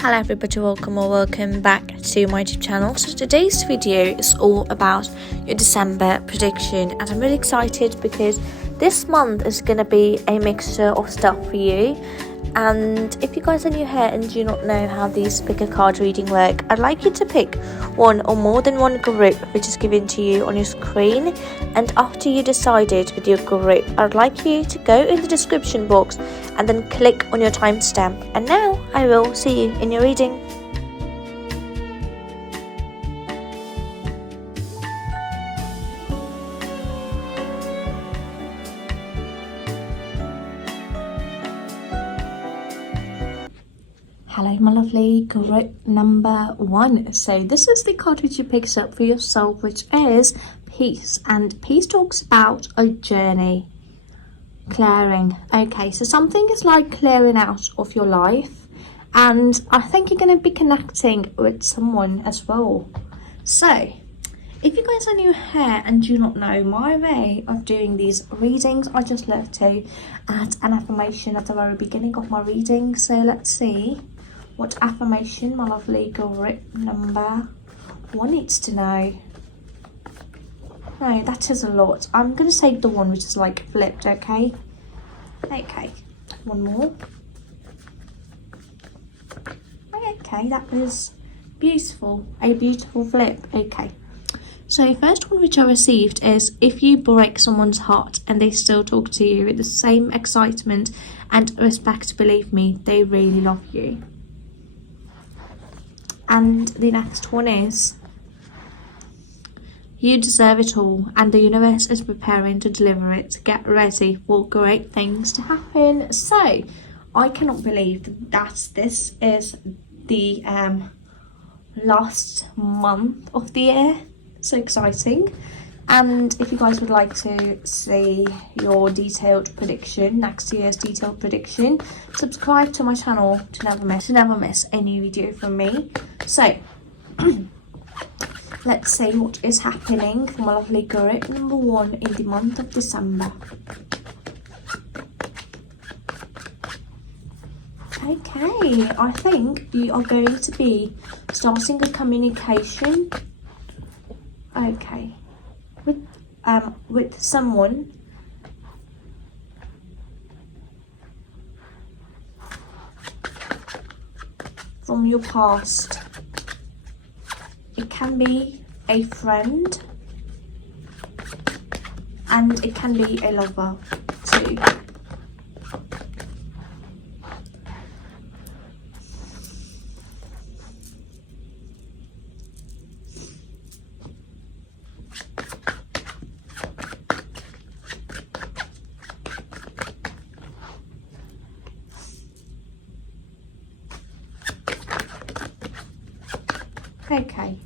Hello everybody, welcome back to my YouTube channel. So today's video is all about your December prediction, and I'm really excited because this month is going to be a mixture of stuff for you. And if you guys are new here and do not know how these pick a card reading work, I'd like you to pick one or more than one group which is given to you on your screen, and after you decided with your group, I'd like you to go in the description box and then click on your timestamp. And now I will see you in your reading. Hello my lovely, group number 1. So this is the card which you picked up for yourself, which is peace, and peace talks about a journey, clearing. Okay, so something is like clearing out of your life, and I think you're going to be connecting with someone as well. So if you guys are new here and do not know my way of doing these readings, I just love to add an affirmation at the very beginning of my reading. So let's see what affirmation my lovely group number 1 needs to know. No, that is a lot. I'm going to take the one which is like flipped, okay? Okay, one more. Okay, that is beautiful. A beautiful flip. Okay. So first one which I received is, if you break someone's heart and they still talk to you with the same excitement and respect, believe me, they really love you. And the next one is, you deserve it all and the universe is preparing to deliver it. Get ready for great things to happen. So I cannot believe that this is the last month of the year. So exciting. And if you guys would like to see your detailed prediction, next year's detailed prediction, subscribe to my channel to never miss any video from me. So let's see what is happening for my lovely group number 1 in the month of December. Okay, I think you are going to be starting a communication. Okay, with someone from your past. It can be a friend and it can be a lover too. Okay,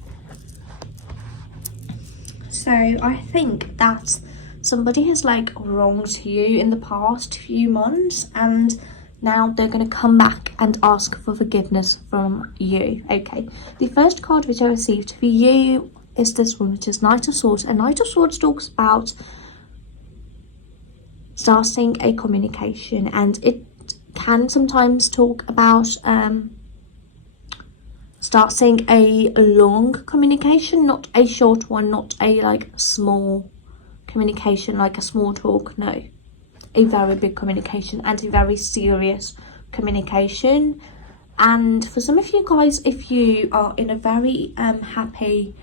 so I think that somebody has like wronged you in the past few months, and now they're going to come back and ask for forgiveness from you. Okay, the first card which I received for you is this one, which is Knight of Swords, and Knight of Swords talks about starting a communication, and it can sometimes talk about starting a long communication, not a short one, not a like small communication, like a small talk. No, a very big communication and a very serious communication. And for some of you guys, if you are in a very happy,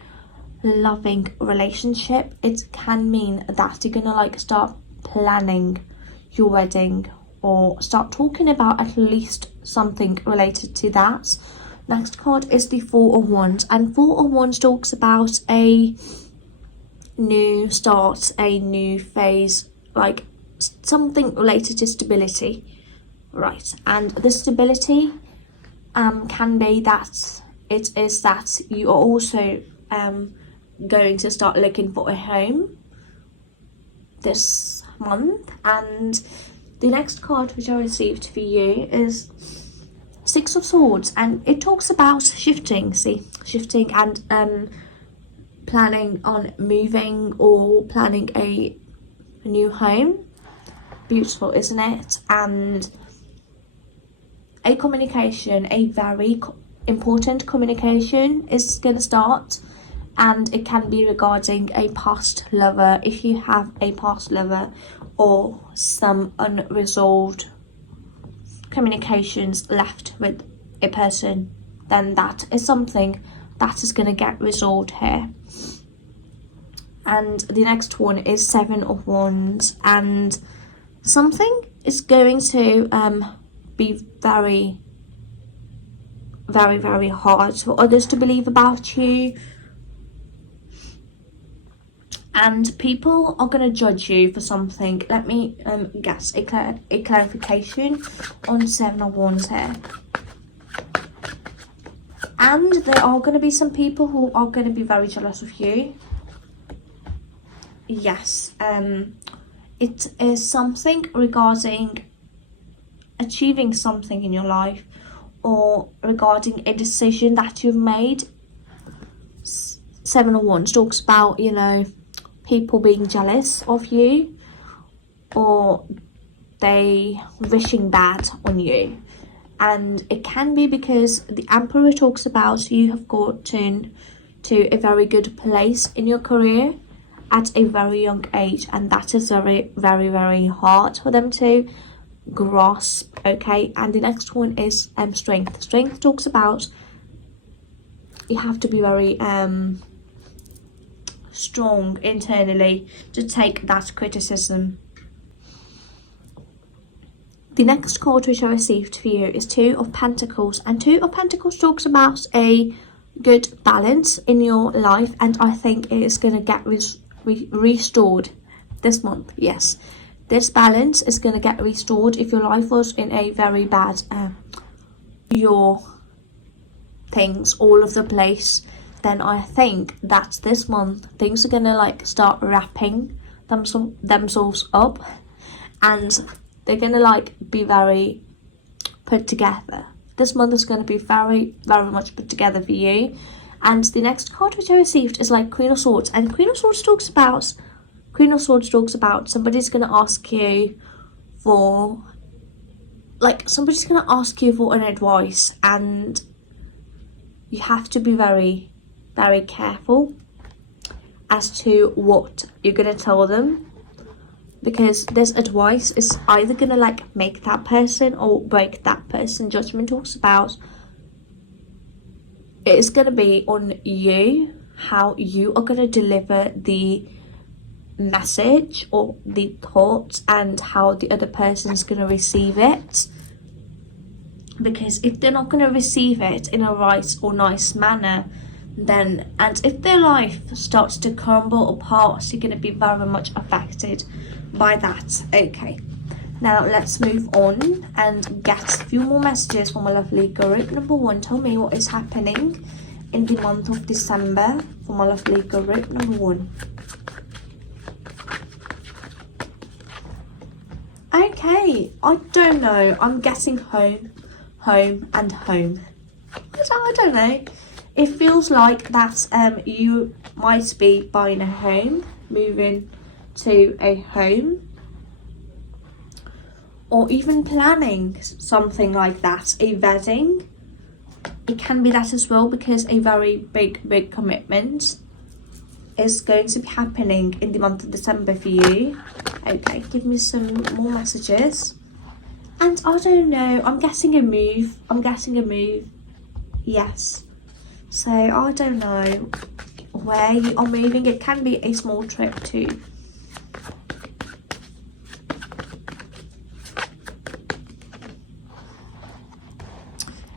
loving relationship, it can mean that you're gonna like start planning your wedding or start talking about at least something related to that. Next card is the Four of Wands, and Four of Wands talks about a new start, a new phase, like something related to stability, right? And the stability can be that it is that you are also going to start looking for a home this month. And the next card which I received for you is Six of Swords, and it talks about shifting and planning on moving or planning a new home. Beautiful, isn't it? And a communication, a very important communication is going to start, and it can be regarding a past lover. If you have a past lover or some unresolved communications left with a person, then that is something that is going to get resolved here. And the next one is 7 of Wands, and something is going to be very, very, very hard for others to believe about you, and people are going to judge you for something. Let me guess a clarification on 7 of Wands here. And there are going to be some people who are going to be very jealous of you. Yes, it is something regarding achieving something in your life, or regarding a decision that you've made. 7 of Wands talks about, you know, people being jealous of you, or they wishing bad on you. And it can be because the Emperor talks about you have gotten to a very good place in your career at a very young age, and that is very, very, very hard for them to grasp. Okay, and the next one is strength. Strength talks about you have to be very strong internally to take that criticism. The next card which I received for you is 2 of Pentacles, and 2 of Pentacles talks about a good balance in your life, and I think it is going to get restored this month. Yes, this balance is going to get restored. If your life was in a very bad your things all over the place, then I think that this month things are going to like start wrapping themselves up, and they're going to like be very put together. This month is going to be very, very much put together for you. And the next card which I received is like Queen of Swords, and Queen of Swords talks about somebody's going to ask you for an advice, and you have to be very, very careful as to what you're going to tell them, because this advice is either going to like make that person or break that person. Judgment talks about it is going to be on you how you are going to deliver the message or the thoughts, and how the other person is going to receive it. Because if they're not going to receive it in a right or nice manner, then, and if their life starts to crumble apart, you're going to be very much affected by that. Okay, now let's move on and get a few more messages from my lovely group. Number 1, tell me what is happening in the month of December for my lovely group. Number 1. Okay, I don't know, I'm getting home, and home. I don't know, it feels like that you might be buying a home, moving to a home, or even planning something like that, a wedding. It can be that as well, because a very big commitment is going to be happening in the month of December for you. Okay, give me some more messages. And I don't know, I'm getting a move. Yes, so I don't know where you are moving. It can be a small trip too.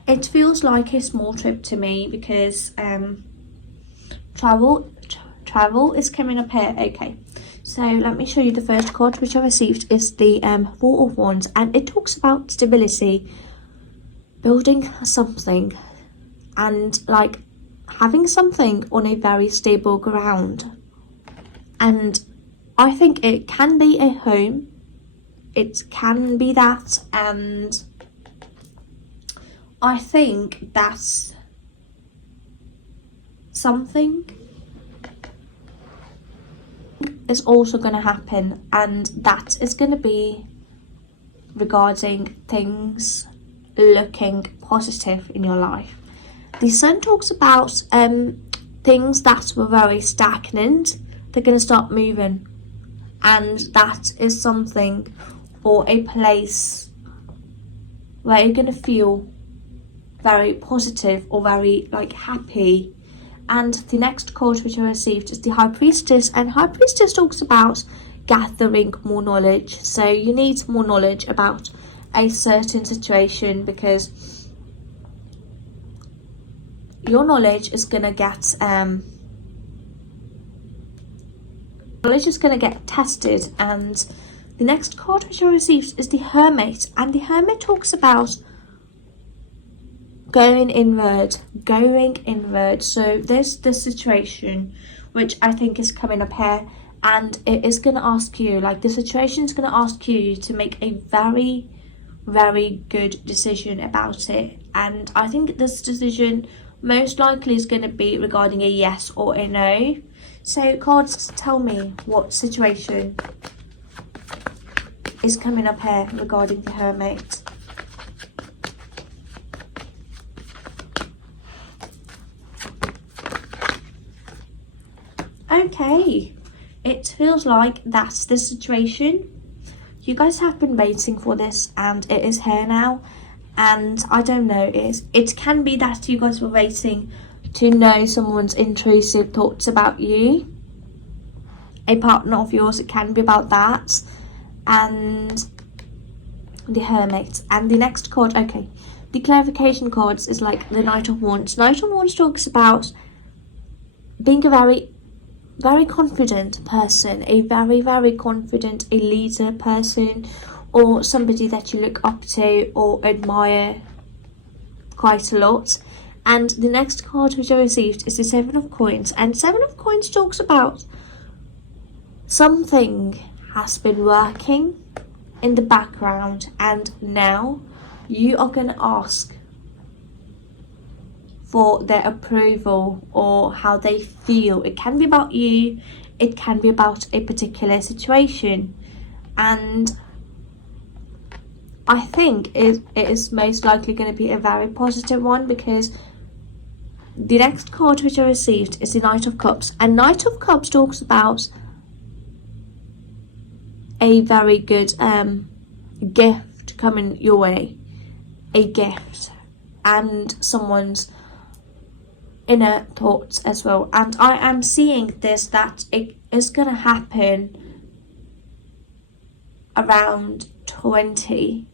It feels like a small trip to me, because travel is coming up here. Okay, so let me show you the first card which I received is the 4 of Wands, and it talks about stability, building something, and like having something on a very stable ground. And I think it can be a home, it can be that, and I think that's something is also going to happen, and that is going to be regarding things looking positive in your life. The Sun talks about things that were very stagnant. They're going to start moving, and that is something or a place where you're going to feel very positive or very like happy. And the next card which I received is the High Priestess, and High Priestess talks about gathering more knowledge. So you need more knowledge about a certain situation, because your knowledge is gonna get tested. And the next card which I received is the Hermit, and the Hermit talks about going inward. So there's this situation which I think is coming up here, and it is going to ask you, like, the situation is going to ask you to make a very, very good decision about it. And I think this decision most likely is going to be regarding a yes or a no. So cards, tell me what situation is coming up here regarding the Hermit. Okay, it feels like that's the situation. You guys have been waiting for this, and it is here now. And I don't know, it can be that you guys were waiting to know someone's intrusive thoughts about you, a partner of yours. It can be about that. And the Hermit. And the next card, okay, the clarification cards is like the Knight of Wands. Knight of Wands talks about being a very, very confident person, a very, very confident, a leader person, or somebody that you look up to or admire quite a lot. And the next card which I received is the Seven of Coins, and Seven of Coins talks about something has been working in the background, and now you are going to ask for their approval or how they feel. It can be about you, it can be about a particular situation, and I think it is most likely going to be a very positive one, because the next card which I received is the Knight of Cups, and Knight of Cups talks about a very good gift coming your way, a gift, and someone's inner thoughts as well. And I am seeing this, that it is going to happen around 20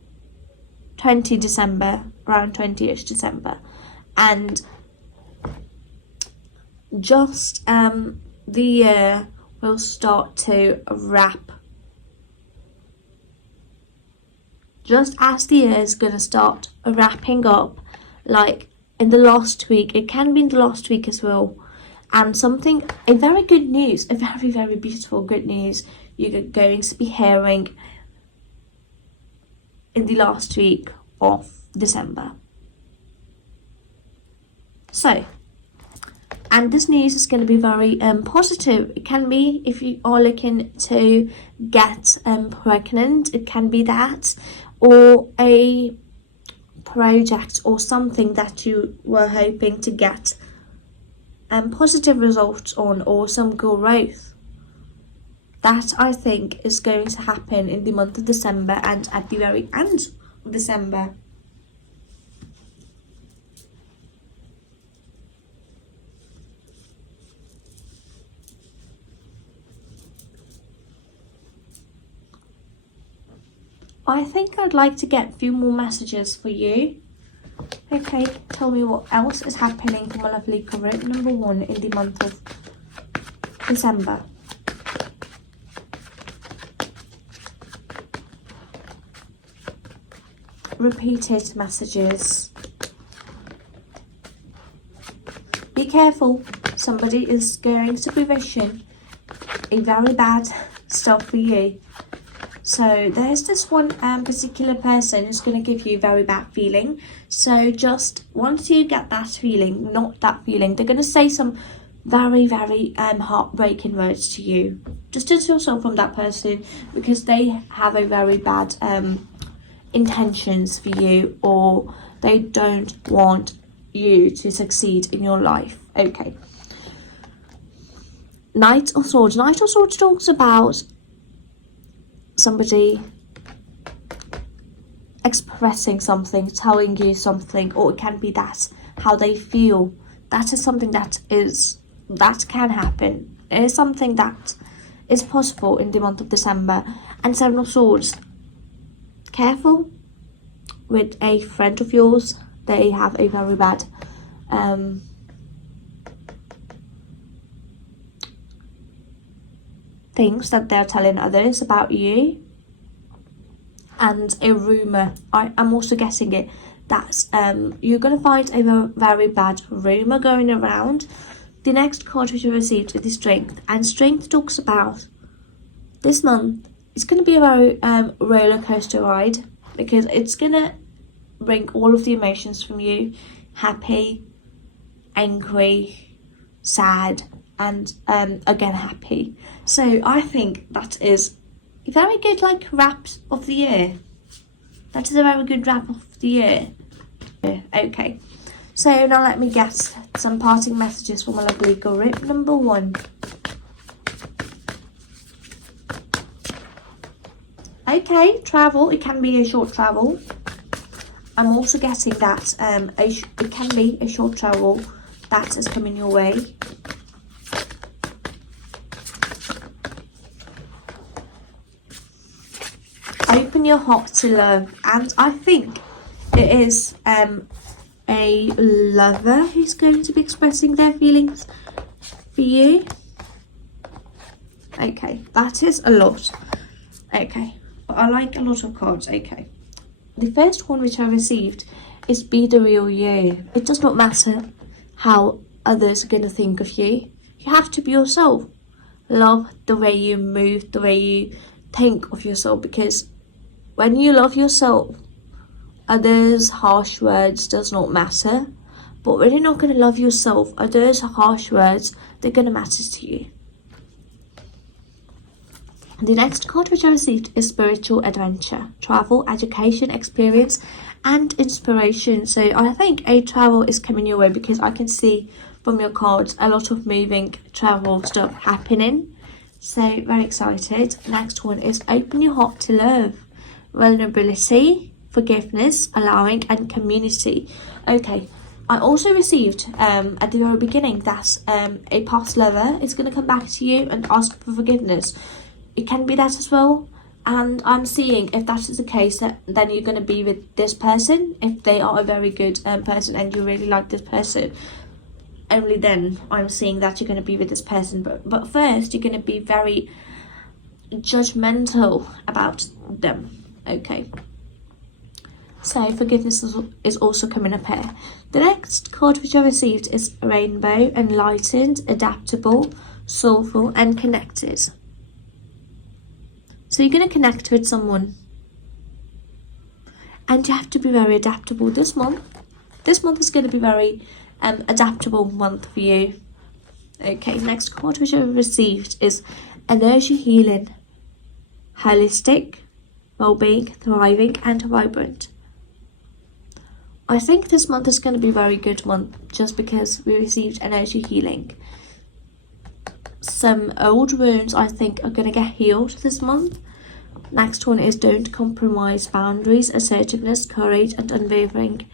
December, around 20ish December, and just the year will start to wrap. Just as the year is going to start wrapping up, like in the last week, it can be in the last week as well. And a very good news, a very, very beautiful good news you're going to be hearing in the last week of December. So, and this news is going to be very positive. It can be if you are looking to get pregnant, it can be that, or a project or something that you were hoping to get positive results on, or some growth. That, I think, is going to happen in the month of December and at the very end of December. I think I'd like to get a few more messages for you. Okay, tell me what else is happening for my lovely cover number 1 in the month of December. Repeated messages. Be careful, somebody is going to be wishing a very bad stuff for you. So there's this one particular person who's going to give you a very bad feeling. So just once you get that feeling, not that feeling, they're going to say some very, very heartbreaking words to you. Just distance yourself from that person, because they have a very bad intentions for you, or they don't want you to succeed in your life. Okay. Knight of Swords. Knight of Swords talks about somebody expressing something, telling you something, or it can be that how they feel. That is something that can happen. It is something that is possible in the month of December. And Seven of Swords. Careful with a friend of yours. They have a very bad things that they're telling others about you. And a rumour. I'm also getting it. That's you're going to find a very bad rumour going around. The next card which you received is the Strength. And Strength talks about this month. It's going to be a very roller coaster ride, because it's going to bring all of the emotions from you. Happy, angry, sad, and again happy. So I think that is a very good wrap of the year. That is a very good wrap of the year. Okay, so now let me get some parting messages from my lovely group number 1. Okay, travel. It can be a short travel. I'm also getting that it can be a short travel that is coming your way. Open your heart to love, and I think it is a lover who's going to be expressing their feelings for you. Okay, that is a lot. Okay, but I like a lot of cards. Okay, the first one which I received is be the real you. It does not matter how others are going to think of you. You have to be yourself. Love the way you move, the way you think of yourself, because when you love yourself, others' harsh words does not matter. But when you're not going to love yourself, others' harsh words, they're going to matter to you. The next card which I received is Spiritual Adventure. Travel, education, experience, and inspiration. So I think a travel is coming your way, because I can see from your cards a lot of moving travel stuff happening. So very excited. Next one is Open Your Heart to Love. Vulnerability, forgiveness, allowing, and community. Okay, I also received at the very beginning that a past lover is going to come back to you and ask for forgiveness. It can be that as well, and I'm seeing if that is the case, that then you're going to be with this person if they are a very good person and you really like this person. Only then I'm seeing that you're going to be with this person, but first you're going to be very judgmental about them. Okay, so forgiveness is also coming up here. The next card which I received is Rainbow, enlightened, adaptable, soulful, and connected. So you're going to connect with someone, and you have to be very adaptable this month. This month is going to be very adaptable month for you. Okay, next card which I received is energy healing, holistic, well-being, thriving, and vibrant. I think this month is going to be a very good month, just because we received energy healing. Some old wounds I think are going to get healed this month. Next one is don't compromise, boundaries, assertiveness, courage, and unwavering.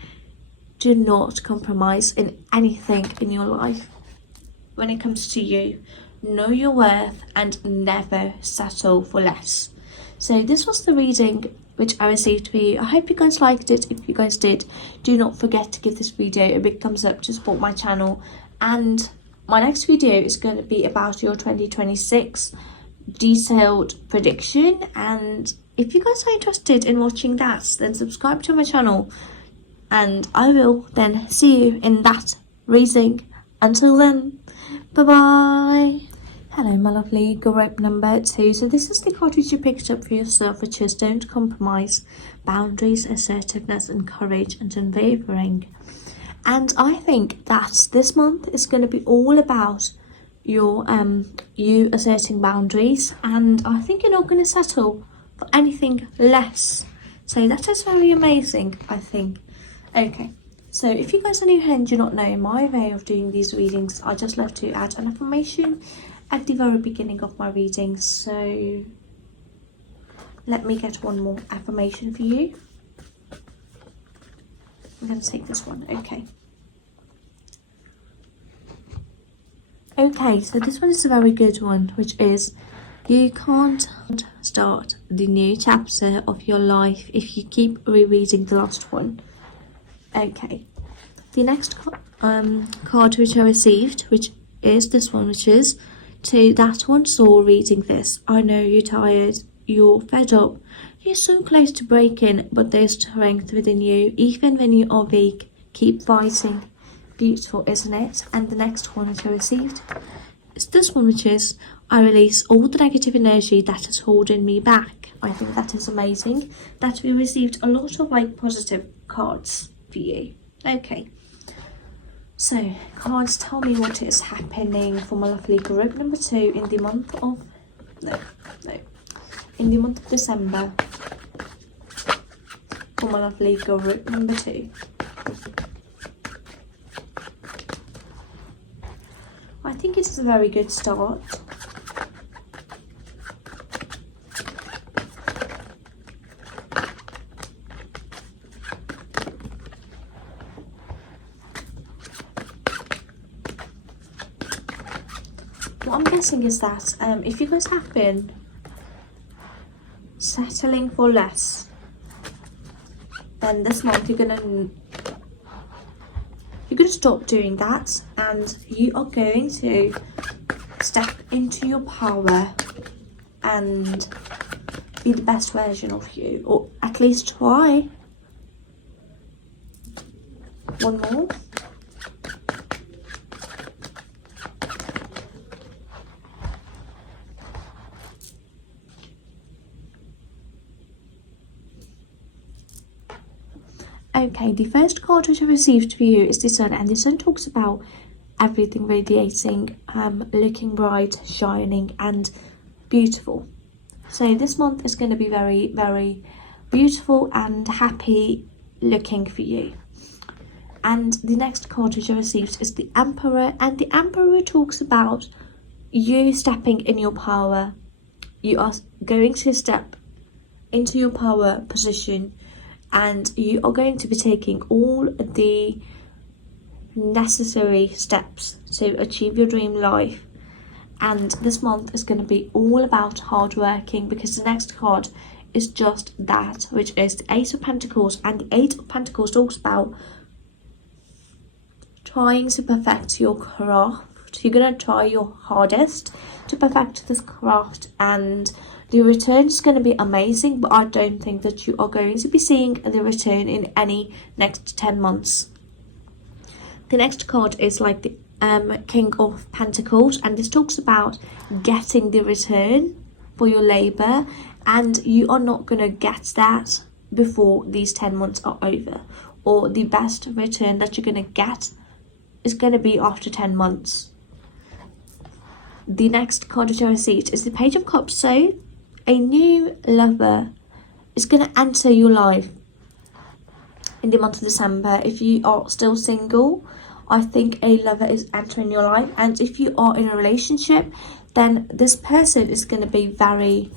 Do not compromise in anything in your life. When it comes to you, know your worth and never settle for less. So this was the reading which I received for you. I hope you guys liked it. If you guys did, do not forget to give this video a big thumbs up to support my channel. And my next video is going to be about your 2026 detailed prediction. And if you guys are interested in watching that, then subscribe to my channel. And I will then see you in that reading. Until then, bye-bye. Hello, my lovely group number 2. So this is the card which you picked up for yourself, which is don't compromise, boundaries, assertiveness, and courage, and unwavering. And I think that this month is going to be all about your you asserting boundaries, and I think you're not going to settle for anything less So that is very amazing, I think. Okay, so if you guys are new here and do not know my way of doing these readings, I just love to add an affirmation at the very beginning of my readings. So let me get one more affirmation for you. I'm going to take this one. Okay, so this one is a very good one, which is: you can't start the new chapter of your life if you keep rereading the last one. Okay, the next card which I received, which is this one, which is: to that one soul reading this, I know you're tired, you're fed up, you're so close to breaking, but there's strength within you. Even when you are weak, keep fighting. Beautiful, isn't it? And the next one which I received is this one, which is: I release all the negative energy that is holding me back. I think that is amazing that we received a lot of positive cards for you. Okay, so cards, tell me what is happening for my lovely group number 2 in the month of in the month of December for my lovely group number 2. I think it's a very good start. What I'm guessing is that if you guys have been settling for less, then this month you're gonna stop doing that, and you are going to step into your power and be the best version of you, or at least try. One more. Okay, the first card which I received for you is the Sun, and the Sun talks about everything radiating, looking bright, shining and beautiful. So this month is going to be very, very beautiful and happy looking for you. And the next card which I received is the Emperor, and the Emperor talks about you stepping in your power. You are going to step into your power position, and you are going to be taking all the necessary steps to achieve your dream life. And this month is going to be all about hard working, because the next card is just that, which is the Ace of Pentacles. And the Eight of Pentacles talks about trying to perfect your craft. You're going to try your hardest to perfect this craft, and the return is going to be amazing, but I don't think that you are going to be seeing the return in any next 10 months. The next card is the King of Pentacles, and this talks about getting the return for your labor, and you are not going to get that before these 10 months are over, or the best return that you're going to get is going to be after 10 months. The next card which I received is the Page of Cups. So a new lover is going to enter your life in the month of December. If you are still single, I think a lover is entering your life. And if you are in a relationship, then this person is going to be very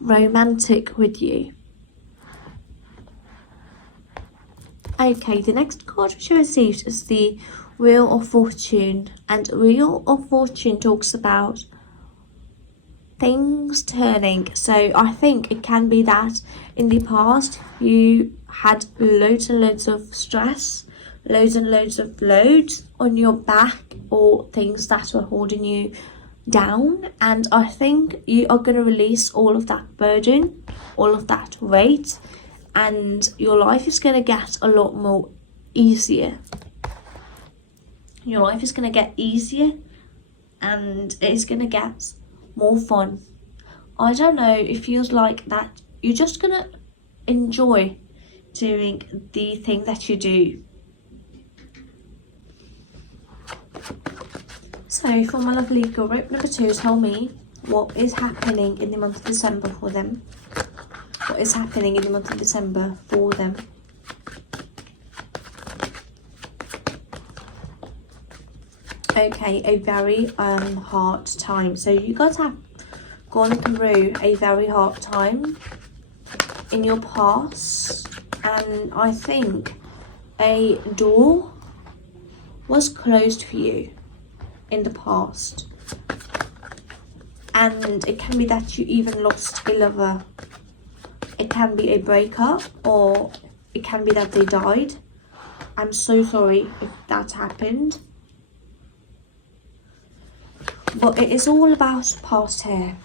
romantic with you. Okay, the next card which I received is the Wheel of Fortune. And Wheel of Fortune talks about things turning. So I think it can be that in the past you had loads and loads of stress, loads and loads of loads on your back, or things that were holding you down, and I think you are going to release all of that burden, all of that weight, and your life is going to get a lot more easier. Your life is going to get easier, and it is going to get more fun. I don't know, it feels like that you're just going to enjoy doing the thing that you do. So for my lovely group number 2, tell me what is happening in the month of December for them. what is happening in the month of December for them. Okay, a very hard time. So you guys have gone through a very hard time in your past, and I think a door was closed for you in the past, and it can be that you even lost a lover. It can be a breakup, or it can be that they died. I'm so sorry if that happened, but it is all about past here.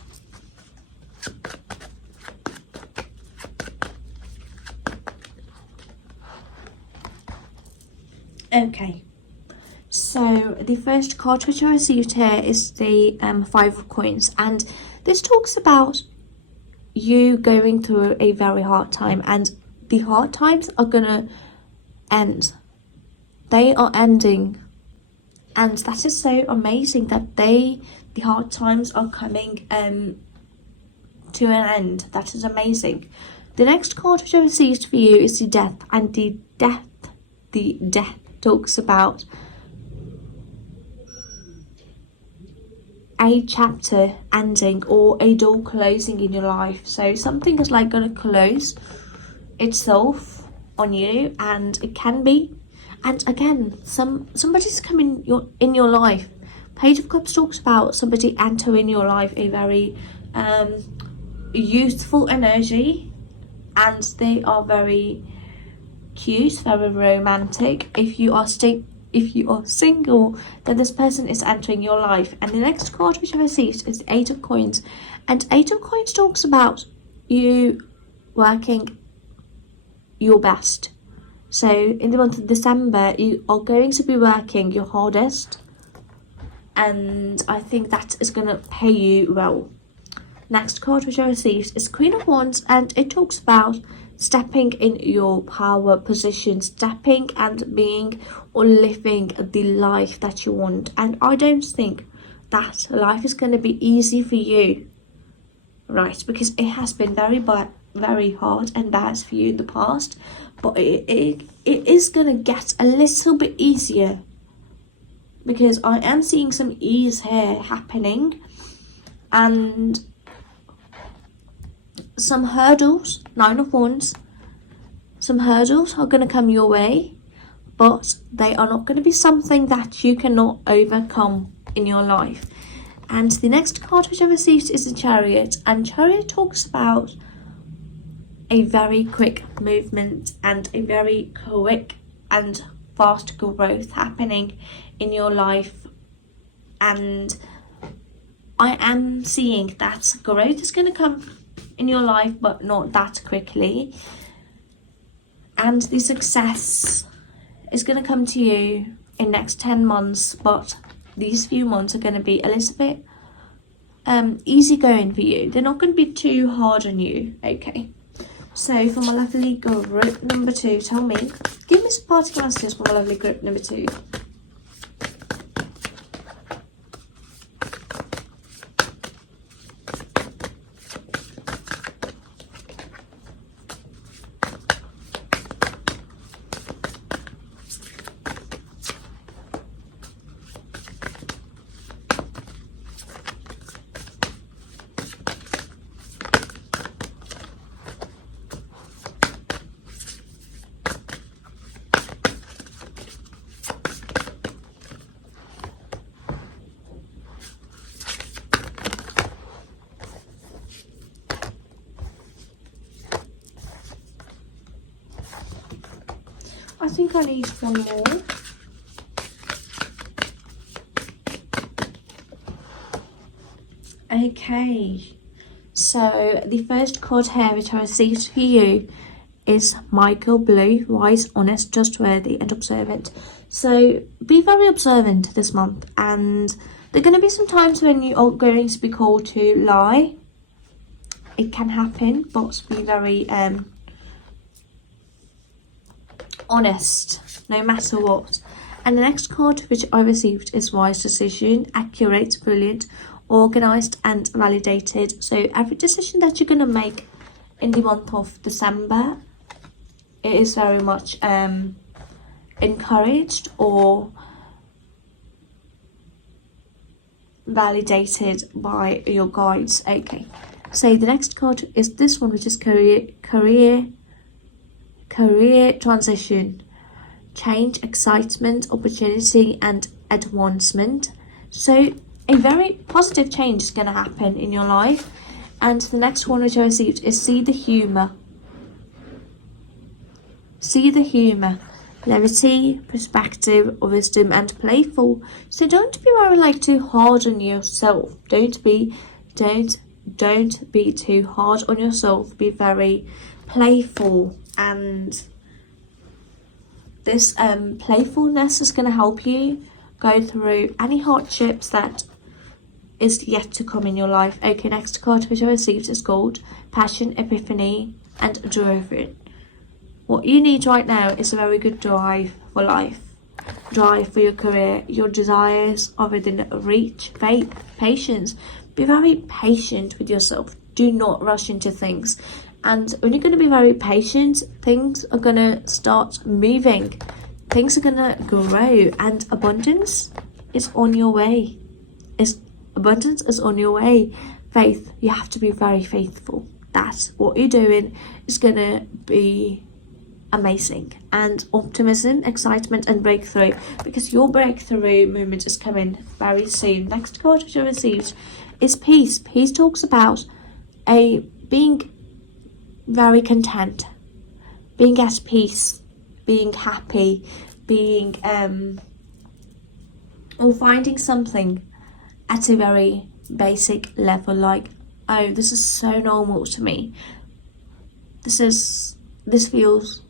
Okay, so the first card which I received here is the Five of Coins, and this talks about you going through a very hard time, and the hard times are gonna end. They are ending, and that is so amazing that the hard times are coming to an end. That is amazing. The next card which I received for you is the Death, and the death talks about a chapter ending or a door closing in your life. So something is like going to close itself on you, and it can be, and again, somebody's coming in your life. Page of Cups talks about somebody entering your life, a very youthful energy, and they are very cute, very romantic. If you are single, then this person is entering your life. And the next card which I received is the Eight of Coins, and Eight of Coins talks about you working your best. So in the month of December, you are going to be working your hardest, and I think that is going to pay you well. Next card which I received is Queen of Wands, and it talks about stepping in your power position, stepping and being or living the life that you want. And I don't think that life is going to be easy for you, right? Because it has been very hard and bad for you in the past, but it is going to get a little bit easier, because I am seeing some ease here happening, and some hurdles, Nine of Wands, some hurdles are going to come your way, but they are not going to be something that you cannot overcome in your life. And the next card which I received is the Chariot, and Chariot talks about a very quick movement and a very quick and fast growth happening in your life. And I am seeing that growth is going to come in your life, but not that quickly, and the success is going to come to you in next 10 months, but these few months are going to be a little bit easy going for you. They're not going to be too hard on you. Okay, so for my lovely group number 2, tell me, give me some parting messages for my lovely group number 2. I think I need one more. Okay, so the first card here which I received for you is Michael Blue, wise, honest, trustworthy and observant. So be very observant this month, and there are going to be some times when you are going to be called to lie. It can happen, but be very honest no matter what. And the next card which I received is wise decision, accurate, brilliant, organized and validated. So every decision that you're going to make in the month of December, it is very much encouraged or validated by your guides. Okay, so the next card is this one, which is career transition, change, excitement, opportunity, and advancement. So a very positive change is going to happen in your life. And the next one which I received is see the humor. See the humor, levity, perspective, wisdom, and playful. So don't be very too hard on yourself. Don't be too hard on yourself. Be very playful, and this playfulness is going to help you go through any hardships that is yet to come in your life. Okay, next card which I received is called Passion, Epiphany, and Driven. What you need right now is a very good drive for life, drive for your career. Your desires are within reach. Faith, patience. Be very patient with yourself. Do not rush into things. And when you're going to be very patient, things are going to start moving. Things are going to grow, and abundance is on your way. Abundance is on your way. Faith, you have to be very faithful. That's what you're doing is going to be amazing. And optimism, excitement, and breakthrough, because your breakthrough moment is coming very soon. Next card which I received is peace. Peace talks about being very content, being at peace, being happy, being or finding something at a very basic level, like, oh, this is so normal to me. This feels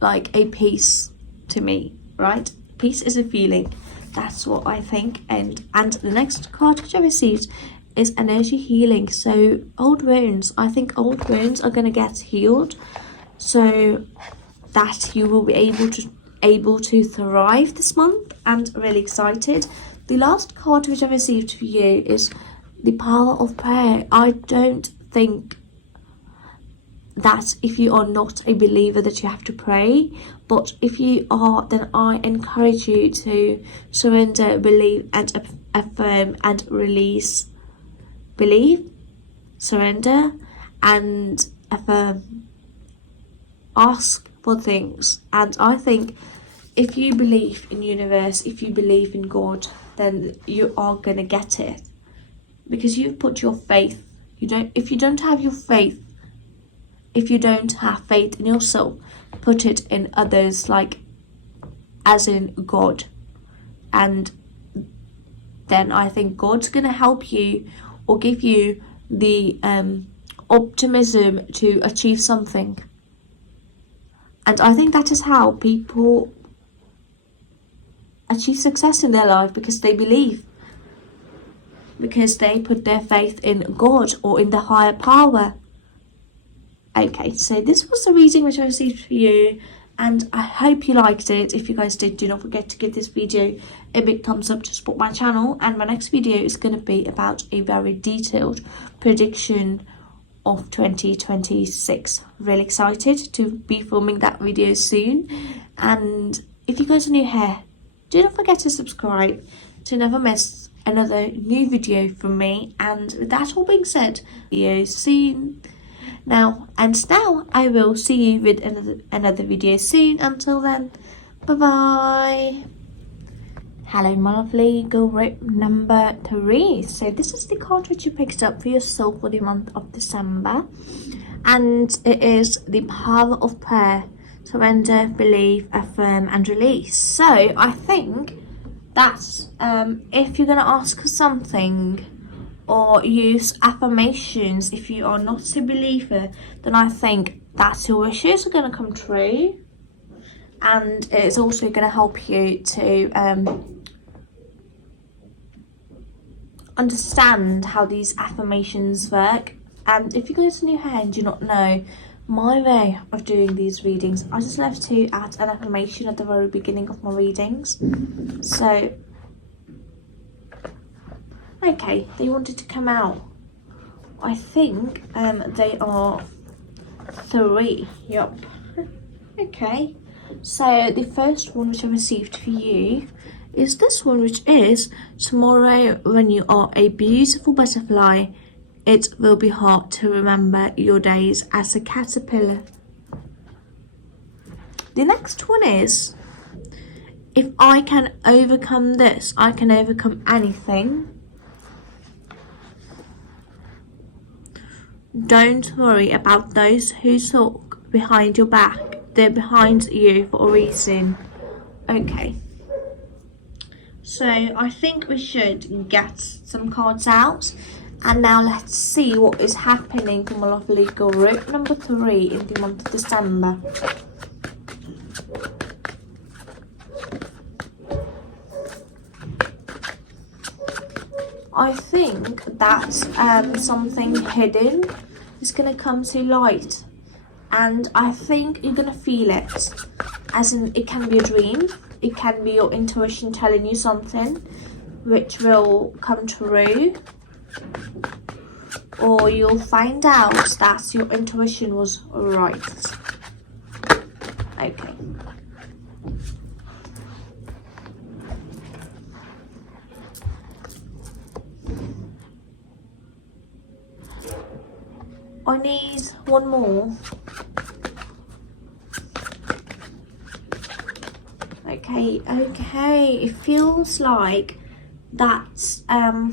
like a peace to me, right? Peace is a feeling. That's what I think. And the next card which I received is energy healing. So old wounds. I think old wounds are going to get healed, so that you will be able to thrive this month. And really excited. The last card which I received for you is the power of prayer. I don't think that if you are not a believer that you have to pray, but if you are, then I encourage you to surrender, believe, and affirm, and release. Believe, surrender, and affirm. Ask for things. And I think if you believe in universe, if you believe in God, then you are gonna get it, because you've put your faith. If you don't have your faith, if you don't have faith in yourself, put it in others, like as in God, and then I think God's gonna help you or give you the optimism to achieve something. And I think that is how people achieve success in their life, because they believe, because they put their faith in God or in the higher power. Okay, so this was the reading which I received for you, and I hope you liked it. If you guys did, do not forget to give this video a big thumbs up to support my channel, and my next video is going to be about a very detailed prediction of 2026. Really excited to be filming that video soon. And if you guys are new here, do not forget to subscribe to never miss another new video from me. And with that all being said, video soon. Now I will see you with another video soon. Until then, bye bye. Hello my lovely girl, rope number 3. So this is the card which you picked up for yourself for the month of December, and it is the power of prayer. Surrender, believe, affirm, and release. So I think that if you're going to ask for something or use affirmations, if you are not a believer, then I think that your wishes are going to come true, and it's also going to help you to understand how these affirmations work. And if you guys are new here and do not know my way of doing these readings, I just love to add an affirmation at the very beginning of my readings. So okay, they wanted to come out. I think they are 3. Yup. Okay. So the first one which I received for you is this one, which is: tomorrow when you are a beautiful butterfly, it will be hard to remember your days as a caterpillar. The next one is: if I can overcome this, I can overcome anything. Don't worry about those who talk behind your back. They're behind you for a reason. Okay. So I think we should get some cards out. And now let's see what is happening for my lovely group number 3 in the month of December. I think that something hidden is going to come to light. And I think you're going to feel it. As in, it can be a dream. It can be your intuition telling you something which will come true. Or you'll find out that your intuition was right. Okay. I need one more. Okay, it feels like that's a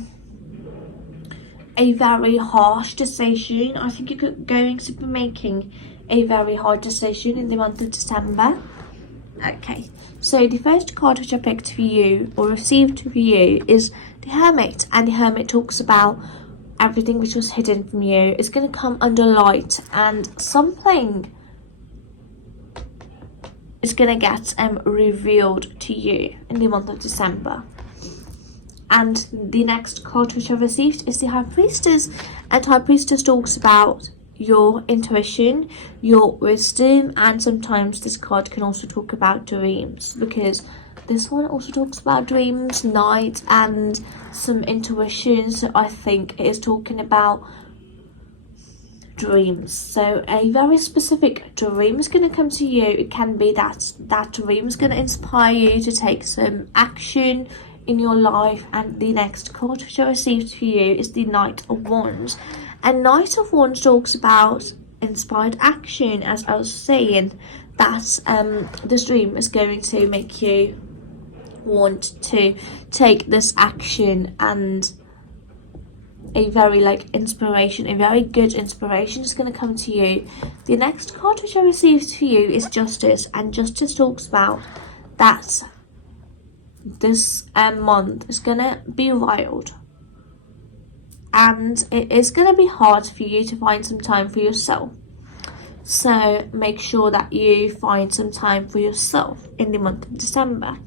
very harsh decision. I think you're going to be making a very hard decision in the month of December. Okay, so the first card which I picked for you, or received for you, is the Hermit. And the Hermit talks about everything which was hidden from you is going to come under light, and something is going to get revealed to you in the month of December. And the next card which I received is the High Priestess. And High Priestess talks about your intuition, your wisdom, and sometimes this card can also talk about dreams, because this one also talks about dreams, night, and some intuition. So I think it is talking about dreams. So a very specific dream is going to come to you. It can be that dream is going to inspire you to take some action in your life. And the next card which I received for you is the Knight of Wands. And Knight of Wands talks about inspired action, as I was saying, that this dream is going to make you want to take this action, and a very inspiration, a very good inspiration is going to come to you. The next card which I received for you is Justice, and Justice talks about that this month is going to be wild, and it is going to be hard for you to find some time for yourself. So make sure that you find some time for yourself in the month of December.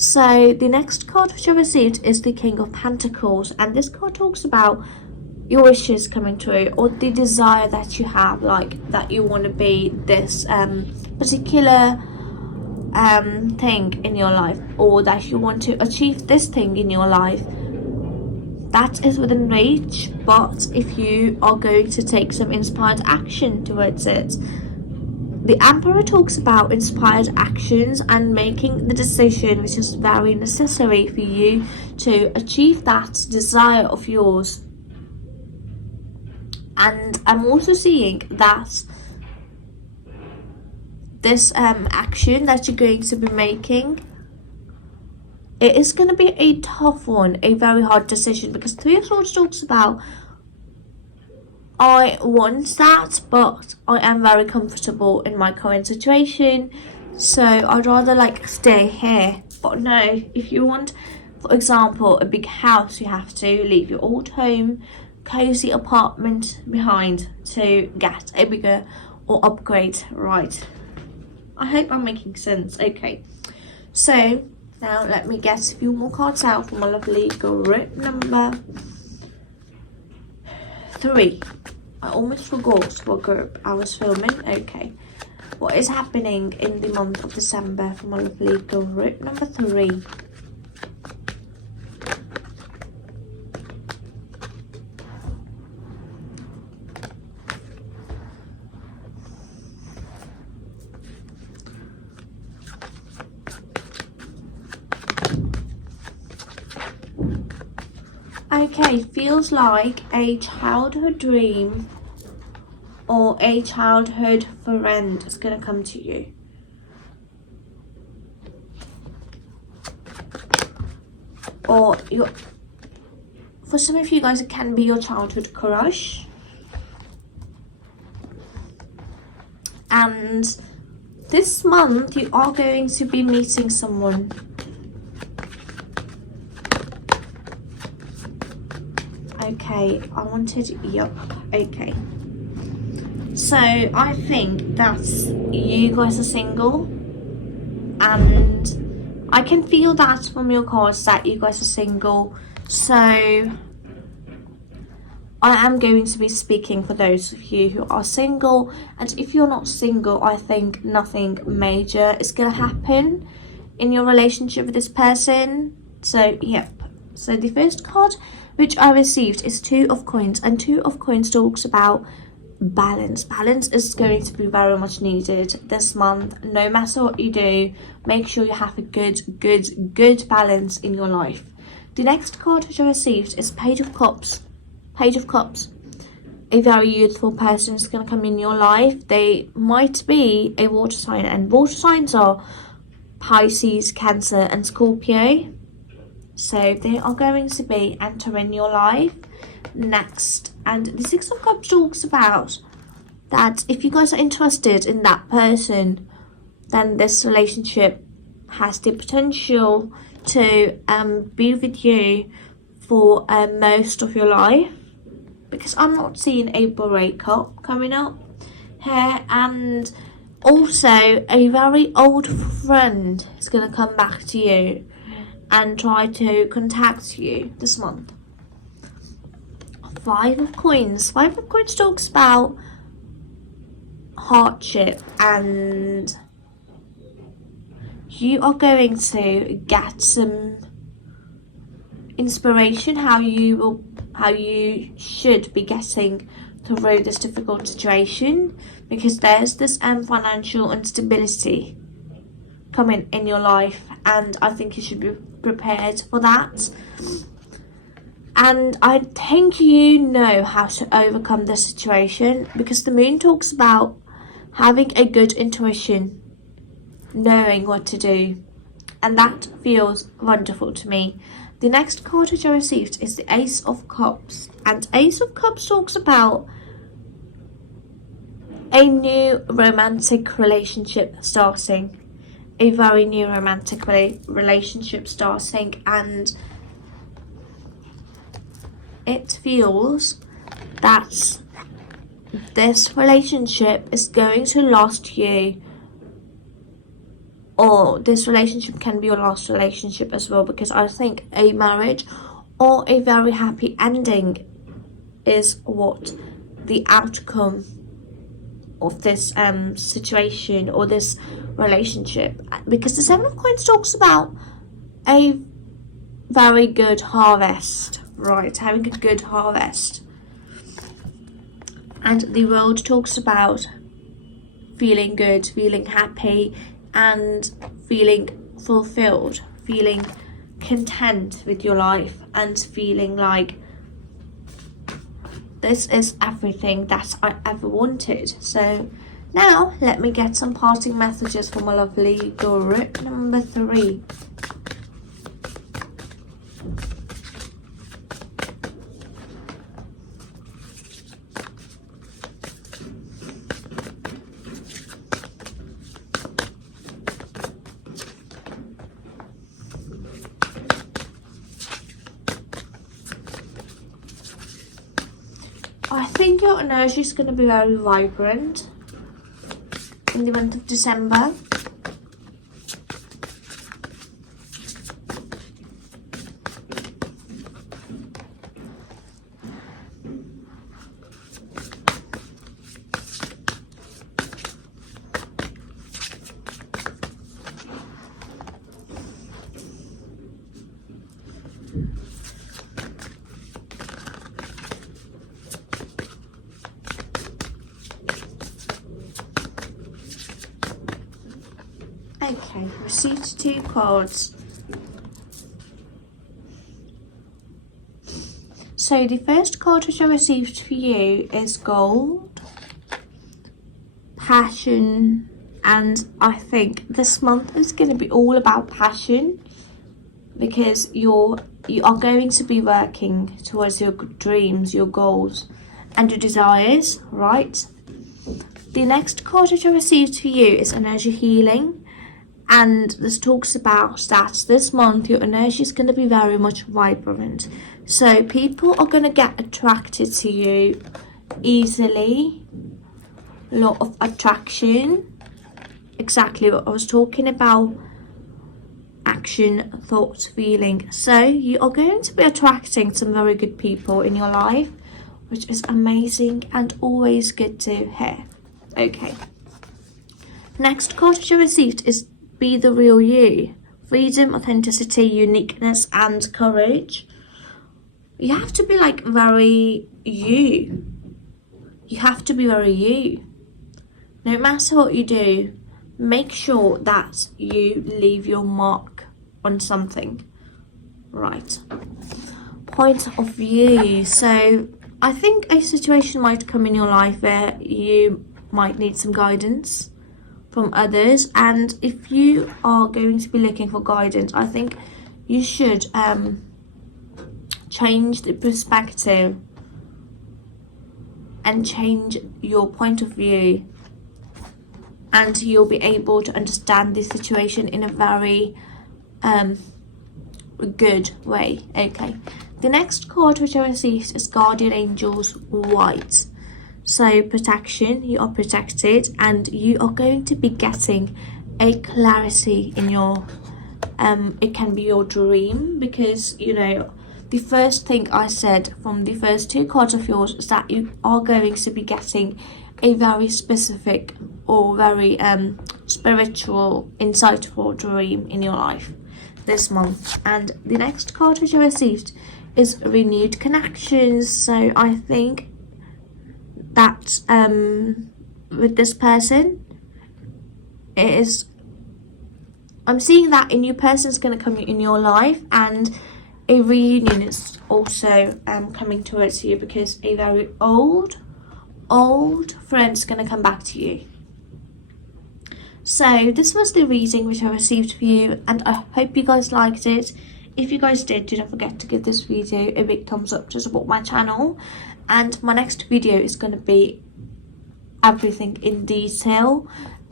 So the next card which I received is the King of Pentacles, and this card talks about your wishes coming true, or the desire that you have, that you want to be this particular thing in your life, or that you want to achieve this thing in your life. That is within reach, but if you are going to take some inspired action towards it. The Emperor talks about inspired actions and making the decision which is very necessary for you to achieve that desire of yours. And I'm also seeing that this action that you're going to be making, it is going to be a tough one, a very hard decision, because Three of Swords talks about, I want that, but I am very comfortable in my current situation, so I'd rather stay here. But no, if you want, for example, a big house, you have to leave your old home, cozy apartment behind to get a bigger or upgrade. Right, I hope I'm making sense. Okay, so now let me get a few more cards out for my lovely group number 3. I almost forgot what group I was filming. Okay, what is happening in the month of December for my lovely group number 3? Okay, feels like a childhood dream or a childhood friend is going to come to you. Or for some of you guys, it can be your childhood crush. And this month, you are going to be meeting someone. Okay, yep, okay. So, I think that you guys are single. And I can feel that from your cards that you guys are single. So, I am going to be speaking for those of you who are single. And if you're not single, I think nothing major is going to happen in your relationship with this person. So, yep. So, the first card which I received is Two of Coins. And Two of Coins talks about balance. Balance is going to be very much needed this month. No matter what you do, make sure you have a good balance in your life. The next card which I received is Page of Cups. Page of Cups. A very youthful person is going to come in your life. They might be a water sign, and water signs are Pisces, Cancer and Scorpio. So they are going to be entering your life next. And the Six of Cups talks about that if you guys are interested in that person, then this relationship has the potential to be with you for most of your life. Because I'm not seeing a breakup coming up here. And also a very old friend is going to come back to you and try to contact you this month. Five of Coins. Five of Coins talks about hardship, and you are going to get some inspiration how you should be getting through this difficult situation, because there's this financial instability coming in your life, and I think you should be prepared for that. And I think you know how to overcome this situation, because the moon talks about having a good intuition, knowing what to do, and that feels wonderful to me. The next card which I received is the Ace of Cups, and Ace of Cups talks about a new romantic relationship starting. A very new romantic relationship starting, and it feels that this relationship is going to last you, or this relationship can be your last relationship as well, because I think a marriage or a very happy ending is what the outcome of this situation or this relationship. Because the Seven of Coins talks about a very good harvest, right? Having a good harvest. And the World talks about feeling good, feeling happy, and feeling fulfilled, feeling content with your life, and feeling like this is everything that I ever wanted. So now let me get some parting messages from my lovely guru number 3. I think your energy is going to be very vibrant in the month of December. Okay, received 2 cards. So the first card which I received for you is gold, passion, and I think this month is going to be all about passion, because you are going to be working towards your dreams, your goals, and your desires, right? The next card which I received for you is energy healing, and this talks about that this month your energy is going to be very much vibrant. So people are going to get attracted to you easily, a lot of attraction, exactly what I was talking about. Action, thought, feeling. So you are going to be attracting some very good people in your life, which is amazing and always good to hear. Okay. Next card which I received is be the real you. Freedom, authenticity, uniqueness, and courage. You have to be like very you. You have to be very you. No matter what you do, make sure that you leave your mark on something. Right. Point of view. So I think a situation might come in your life where you might need some guidance from others, and if you are going to be looking for guidance, I think you should change the perspective and change your point of view, and you'll be able to understand this situation in a very good way. Okay, the next card which I received is Guardian Angels White. So protection, you are protected, and you are going to be getting a clarity in your it can be your dream, because you know the first thing I said from the first two cards of yours is that you are going to be getting a very specific or very spiritual, insightful dream in your life this month. And the next card which I received is renewed connections. So I think that with this person, I'm seeing that a new person is going to come in your life, and a reunion is also coming towards you, because a very old friend is going to come back to you. So this was the reading which I received for you, and I hope you guys liked it. If you guys did, do not forget to give this video a big thumbs up to support my channel. And my next video is going to be everything in detail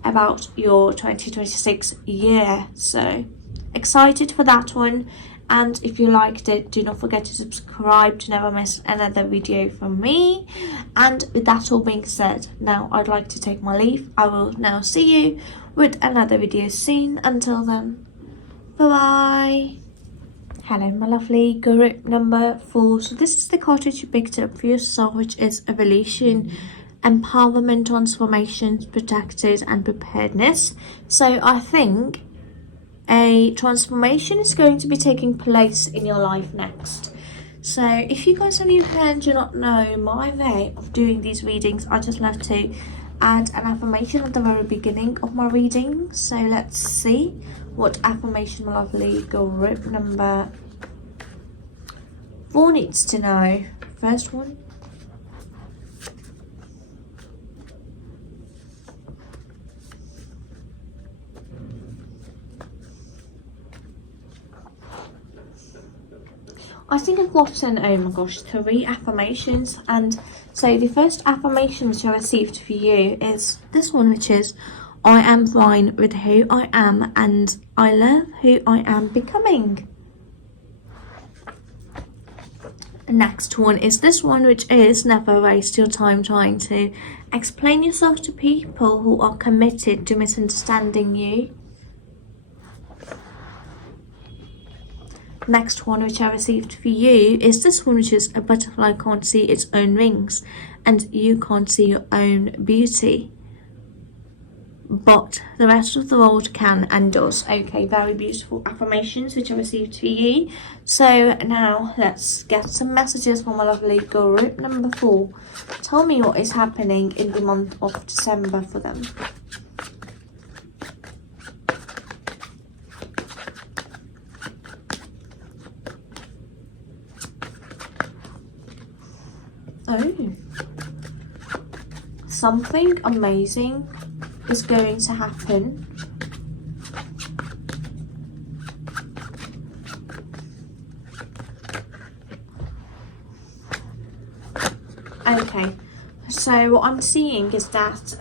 about your 2026 year. So excited for that one. And if you liked it, do not forget to subscribe to never miss another video from me. And with that all being said, now I'd like to take my leave. I will now see you with another video soon. Until then, bye bye. Hello my lovely, group number 4. So this is the card which you picked up for yourself, which is evolution, empowerment, transformations, protected, and preparedness. So I think a transformation is going to be taking place in your life next. So if you guys are new and do not know my way of doing these readings, I just love to add an affirmation at the very beginning of my reading. So let's see what affirmation my lovely group number 4 needs to know. First one. I think I've gotten, oh my gosh, 3 affirmations. And so the first affirmation which I received for you is this one, which is I am fine with who I am and I love who I am becoming. The next one is this one, which is never waste your time trying to explain yourself to people who are committed to misunderstanding you. Next one which I received for you is this one, which is a butterfly can't see its own wings and you can't see your own beauty, but the rest of the world can and does. Okay, very beautiful affirmations which I received for you. So now let's get some messages from my lovely group number 4. Tell me what is happening in the month of December for them. Oh, something amazing is going to happen. Okay, so what I'm seeing is that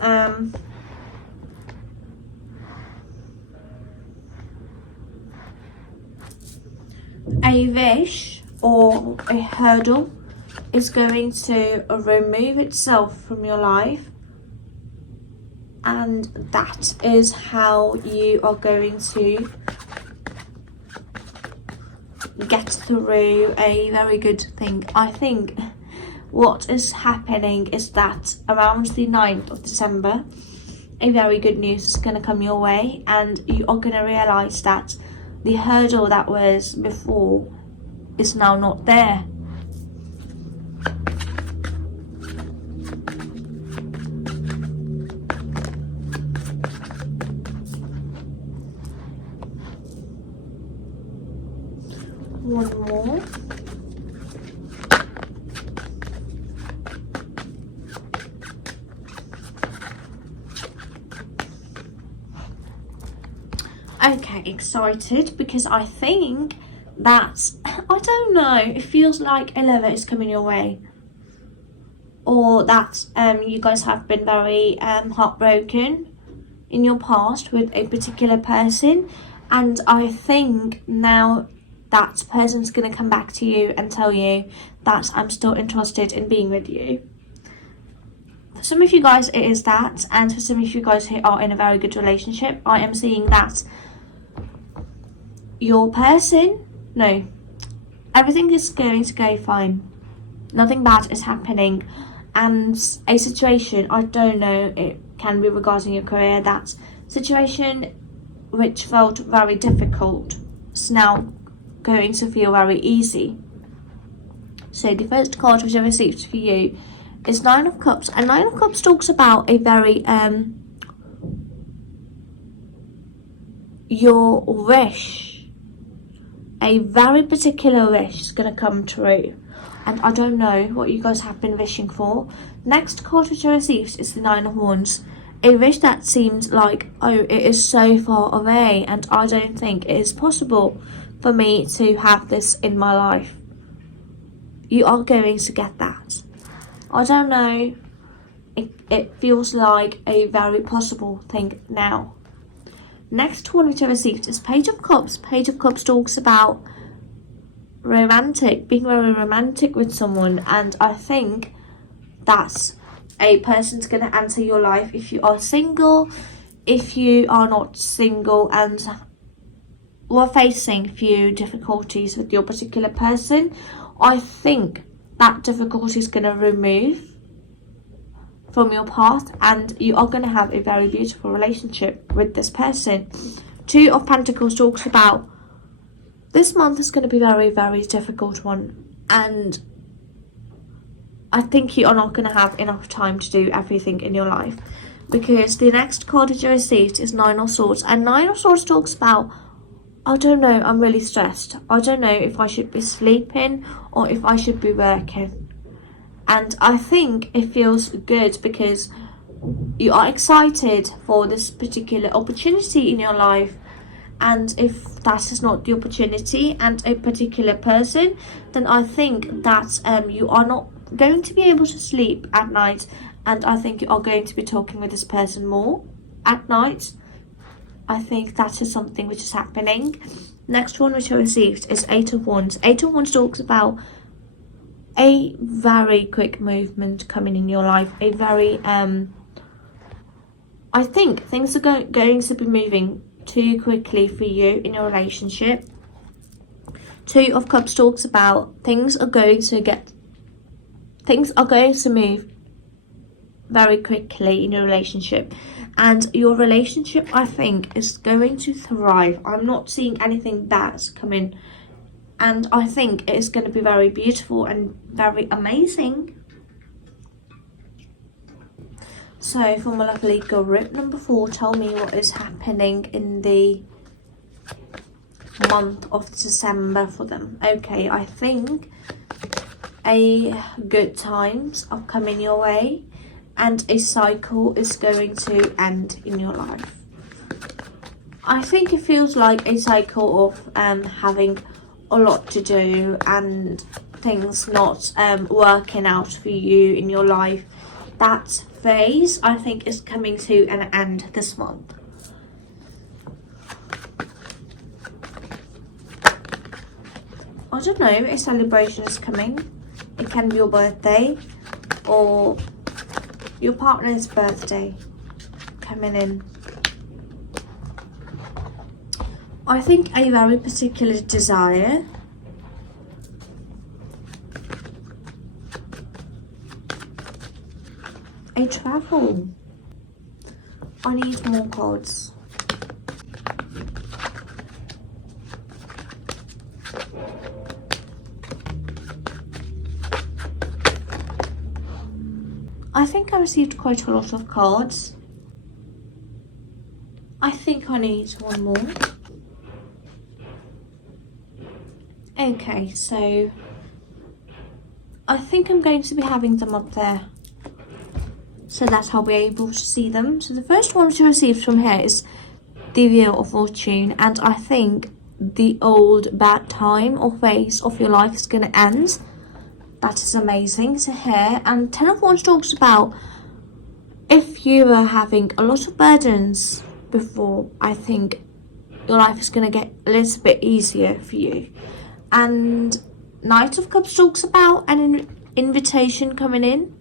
a wish or a hurdle is going to remove itself from your life, and that is how you are going to get through a very good thing. I think what is happening is that around the 9th of December, a very good news is going to come your way, and you are going to realise that the hurdle that was before is now not there. One more. Okay, excited because I think that, I don't know, it feels like a lover is coming your way, or that you guys have been very heartbroken in your past with a particular person, and I think now that person's going to come back to you and tell you that I'm still interested in being with you. For some of you guys it is that, and for some of you guys who are in a very good relationship, I am seeing that your person, no, everything is going to go fine. Nothing bad is happening, and a situation, I don't know, it can be regarding your career, that situation which felt very difficult is now going to feel very easy. So the first card which I received for you is 9 of Cups, and 9 of Cups talks about a very your wish, a very particular wish is going to come true, and I don't know what you guys have been wishing for. Next card which I received is the 9 of Wands, a wish that seems like, oh, it is so far away and I don't think it is possible for me to have this in my life. You are going to get that. I don't know, it feels like a very possible thing now. Next one which I received is Page of Cups. Page of Cups talks about being very romantic with someone, and I think that a person's going to enter your life if you are single. If you are not single and are facing a few difficulties with your particular person, I think that difficulty is going to remove from your path, and you are going to have a very beautiful relationship with this person. 2 of Pentacles talks about this month is going to be very, very difficult one, and I think you are not going to have enough time to do everything in your life, because the next card that you received is 9 of Swords, and 9 of Swords talks about, I don't know, I'm really stressed. I don't know if I should be sleeping or if I should be working. And I think it feels good because you are excited for this particular opportunity in your life. And if that is not the opportunity and a particular person, then I think that you are not going to be able to sleep at night. And I think you are going to be talking with this person more at night. I think that is something which is happening. Next one which I received is 8 of Wands. 8 of Wands talks about a very quick movement coming in your life. A very, I think things are going to be moving too quickly for you in your relationship. 2 of Cups talks about things are going to move very quickly in your relationship, and your relationship, I think, is going to thrive. I'm not seeing anything bad coming, and I think it is going to be very beautiful and very amazing. So for my lovely group number 4, tell me what is happening in the month of December for them. Okay, I think a good times are coming your way, and a cycle is going to end in your life. I think it feels like a cycle of having a lot to do and things not working out for you in your life. That phase, I think, is coming to an end this month. I don't know, a celebration is coming. It can be your birthday or your partner's birthday coming in. I think a very particular desire. A travel. I need more cards. I think I received quite a lot of cards. I think I need one more. Okay, so I think I'm going to be having them up there so that I'll be able to see them. So the first one to receive from here is the Wheel of Fortune, and I think the old bad time or phase of your life is going to end. That is amazing to hear. And 10 of Wands talks about if you were having a lot of burdens before, I think your life is going to get a little bit easier for you. And Knight of Cups talks about an invitation coming in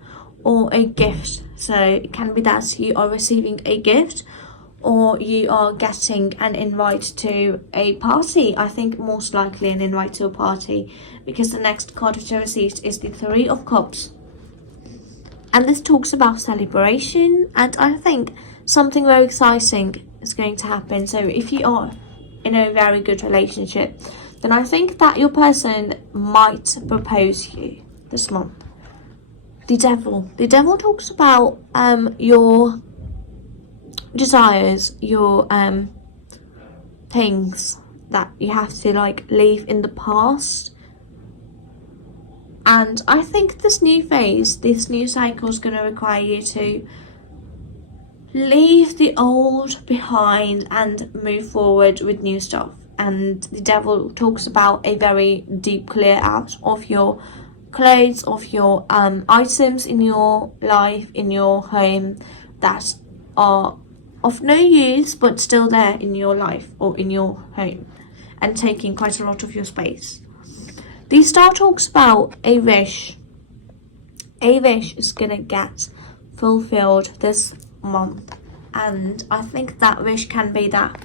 or a gift. So it can be that you are receiving a gift or you are getting an invite to a party. I think most likely an invite to a party, because the next card which I received is the Three of Cups. And this talks about celebration, and I think something very exciting is going to happen. So if you are in a very good relationship, then I think that your person might propose you this month. The Devil. The Devil talks about your desires, your things that you have to like leave in the past. And I think this new phase, this new cycle is going to require you to leave the old behind and move forward with new stuff. And the Devil talks about a very deep clear out of your clothes, of your items in your life, in your home that are of no use but still there in your life or in your home and taking quite a lot of your space. The Star talks about a wish. A wish is gonna get fulfilled this month, and I think that wish can be that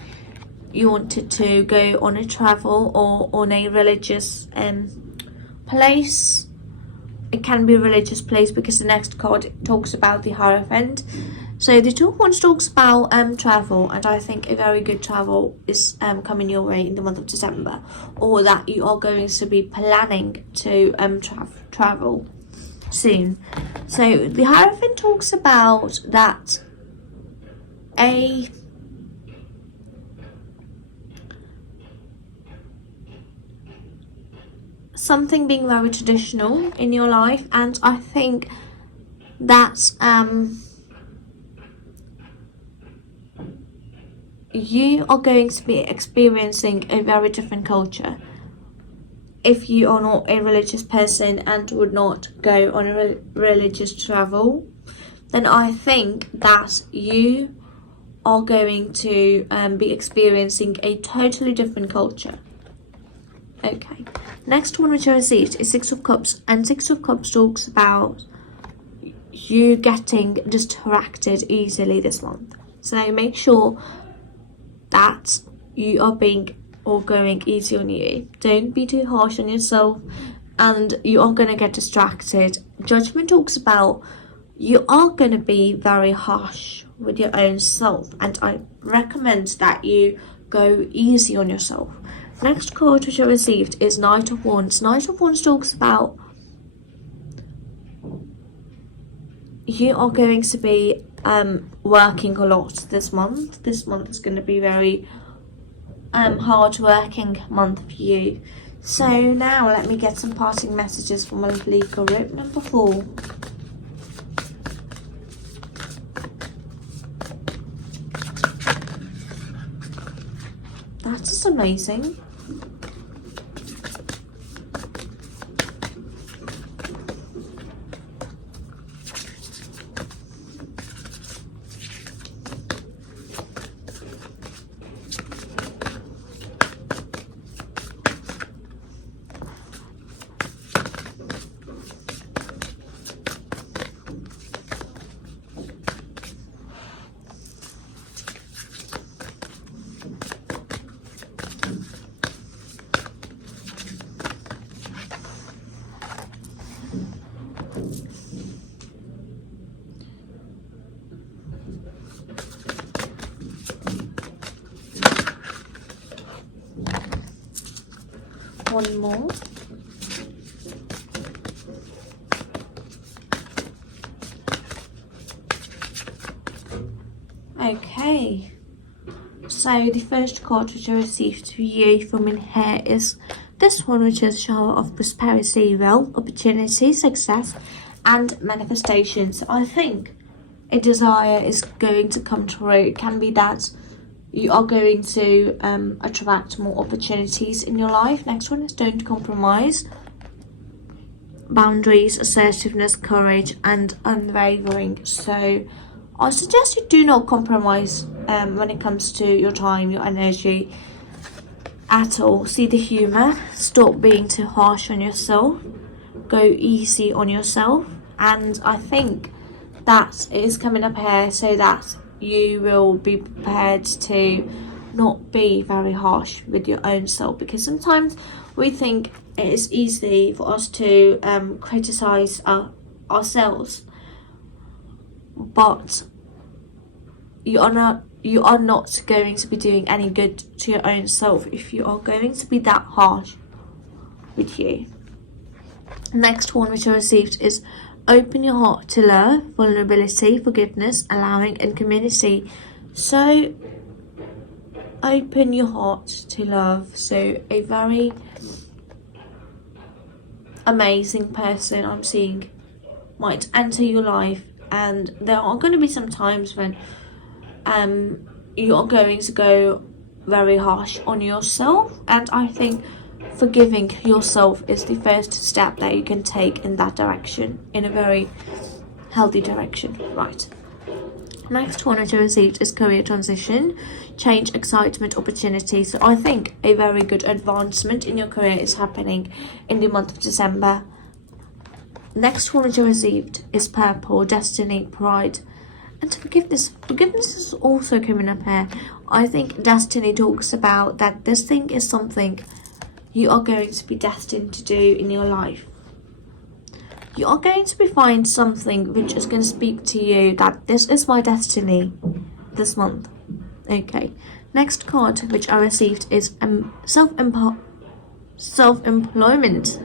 you wanted to go on a travel or on a religious place. It can be a religious place because the next card talks about the Hierophant. So the Two of Wands talks about travel, and I think a very good travel is coming your way in the month of December, or that you are going to be planning to travel soon. So the Hierophant talks about that something being very traditional in your life, and I think that you are going to be experiencing a very different culture. If you are not a religious person and would not go on a religious travel, then I think that you are going to be experiencing a totally different culture. Okay, next one which I received is Six of Cups, and Six of Cups talks about you getting distracted easily this month. So make sure that you are being or going easy on you. Don't be too harsh on yourself, and you are going to get distracted. Judgment talks about you are going to be very harsh with your own self, and I recommend that you go easy on yourself. Next card which I received is Knight of Wands. Knight of Wands talks about you are going to be working a lot this month. This month is going to be very hard working month for you. So now let me get some parting messages from my lovely group number 4. That is amazing. One more. Okay, so the first card which I received for you from in here is this one, which is shower of prosperity, wealth, opportunity, success and manifestation. So I think a desire is going to come true. It can be that you are going to attract more opportunities in your life. Next one is don't compromise. Boundaries, assertiveness, courage and unwavering. So I suggest you do not compromise when it comes to your time, your energy at all. See the humour. Stop being too harsh on yourself. Go easy on yourself. And I think that is coming up here so that you will be prepared to not be very harsh with your own self, because sometimes we think it is easy for us to criticize ourselves, but you are not going to be doing any good to your own self if you are going to be that harsh with you. Next one which I received is open your heart to love, vulnerability, forgiveness, allowing and community. So open your heart to love. So a very amazing person I'm seeing might enter your life, and there are going to be some times when you are going to go very harsh on yourself, and I think forgiving yourself is the first step that you can take in that direction, in a very healthy direction. Right, next one which I received is career transition, change, excitement, opportunity. So I think a very good advancement in your career is happening in the month of December. Next one which I received is purple, destiny, pride and forgiveness. Forgiveness is also coming up here. I think destiny talks about that this thing is something you are going to be destined to do in your life. You are going to find something which is going to speak to you that this is my destiny this month. Okay, next card which I received is self-employment.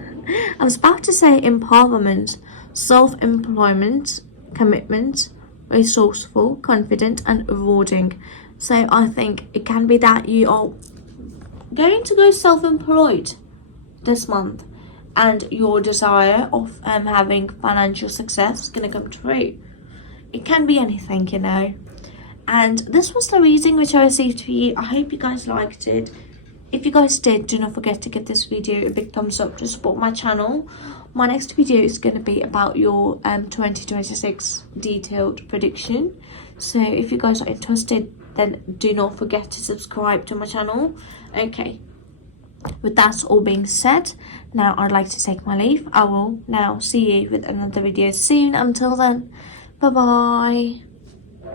I was about to say empowerment. Self-employment, commitment, resourceful, confident and rewarding. So I think it can be that you are going to go self-employed this month, and your desire of having financial success is going to come true. It can be anything, you know. And this was the reading which I received for you. I hope you guys liked it. If you guys did, do not forget to give this video a big thumbs up to support my channel. My next video is going to be about your 2026 detailed prediction. So if you guys are interested, then do not forget to subscribe to my channel. Okay, with that all being said, now I'd like to take my leave. I will now see you with another video soon. Until then, bye bye.